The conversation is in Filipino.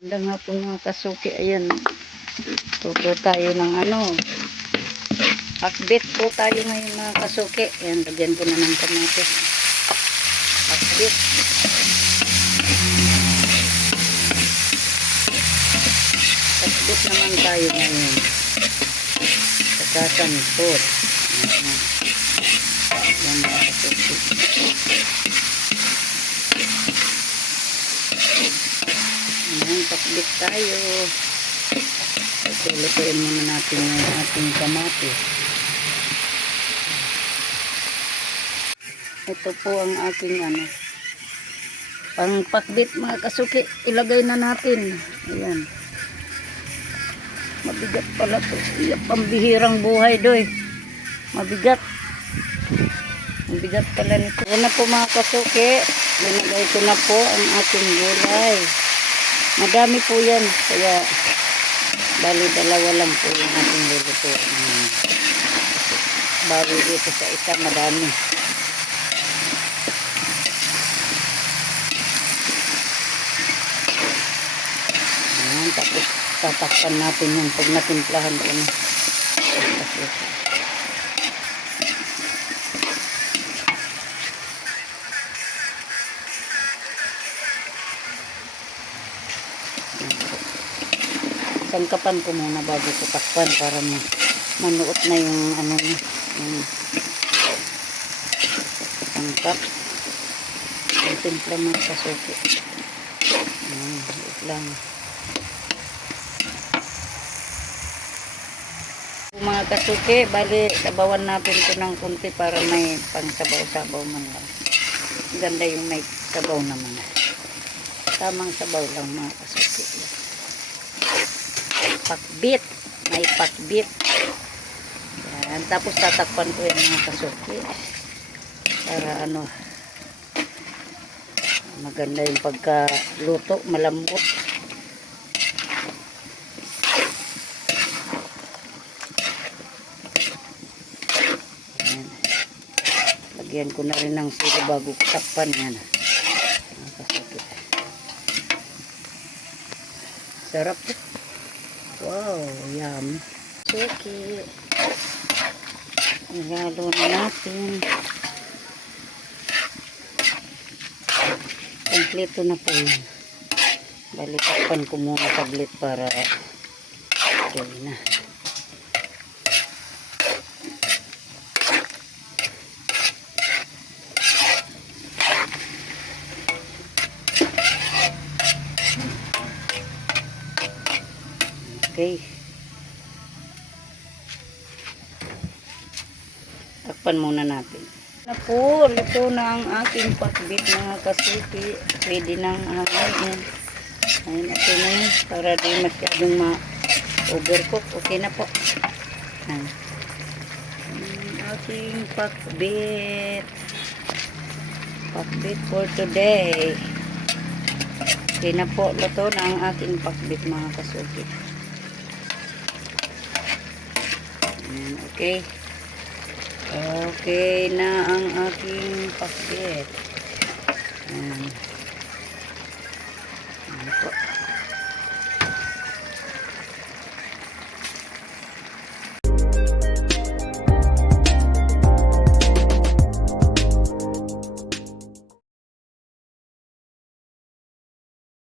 Magandang hapon mga kasuki. Ayan, tuto tayo ng akbit po tayo ngayon mga kasuki. Ayan, lagyan ko na ng kamatis. Akbit. Akbit naman tayo ngayon. Sakasampot. Ayan mga kasuki. Ayan, pakbit tayo. Lutuin muna natin yung ating kamatis. Ito po ang aking pangpakbit mga kasuki. Ilagay na natin. Ayan. Mabigat pala to. Pambihirang buhay doy. Mabigat. Mabigat pala nito. Ayan na po mga kasuki. Linagay ko na po ang ating gulay. Madami po yan. Kaya bali dalawa lang po yung ating luluto. Bawi dito sa isa madami. Ayan, tapos tatakpan natin yung pag natimplahan ko na. Sangkapan ko muna bago ko takpan para manuot na yung yung sangkap. Yung timpla ng kasuki. Wait lang. Mga kasuki, bali sabawan natin ito ng kunti para may pang sabaw-sabaw man lang. Ganda yung may sabaw naman. Tamang sabaw lang mga kasuki. Pakbit, may pakbit. Yan. Tapos tatakpan ko yung mga kasuki para maganda yung pagkaluto, malambot. Yan. Lagyan ko na rin ng sili bago takpan yan mga kasuki. Sarap po. Wow, yum. Suki. Ihalo na natin. Kompleto na po yun. Balitakpan ko muna tablet para okay na. Okay. Takpan muna natin. Na po, luto na ang aking pakbit mga kasuki. Pwede nang hangin. Ayun, okay na yun. Para di masyadong ma-overcook. Okay na po. Ang aking pakbit. Pakbit for today. Okay na po, luto na ang aking pakbit mga kasuki. Okay. Okay na ang aking pakbit. Ayan po.